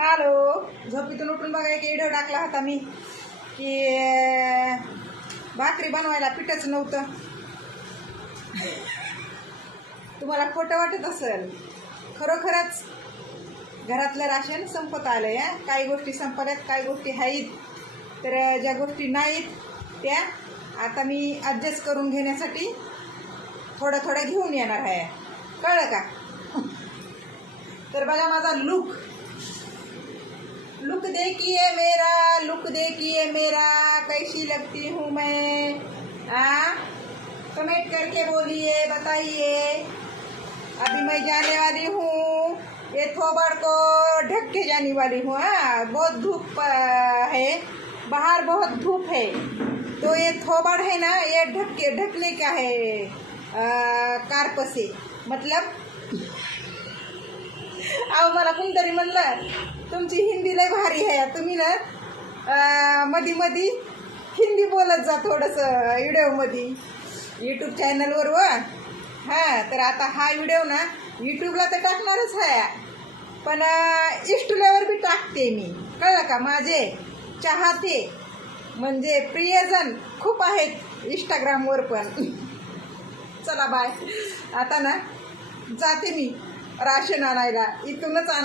Hello, झोपेतून उठून बघा एक व्हिडिओ टाकला होता मी की भाकरी बनवायला पीठच नव्हतं. तुम्हाला खोटं वाटत असेल, खरोखरच घरातलं राशन संपत आलंय. काही गोष्टी संपल्यात, काही गोष्टी आहेत, तर ज्या गोष्टी नाहीत त्या आता मी ॲडजस्ट करून घेण्यासाठी थोडं थोडं घेऊन येणार आहे. कळलं का? तर बघा माझा लुक देखिए मेरा, लुक देखिए मेरा, कैसी लगती हूँ मैं? कमेंट करके बोलिए, बताइए. अभी मैं जाने वाली हूँ, ये थोबड़ को ढक के जाने वाली हूँ. बहुत धूप है बाहर, बहुत धूप है, तो ये थोबड़ है ना, ये ढकने का है कार्प से. मतलब अहो, मला कोणतरी म्हणलं तुमची हिंदी लय भारी आहे, तुम्ही ना मधी मधी हिंदी बोलत जा थोडंसं व्हिडिओमध्ये, यूट्यूब चॅनलवर. तर आता हा व्हिडिओ ना यूट्यूबला तर टाकणारच आहे, पण इंस्टावर बी टाकते मी. कळलं का? माझे चाहते म्हणजे प्रियजन खूप आहेत इंस्टाग्रामवर पण. चला बाय. आता ना जाते मी राशन आणायला, इथूनच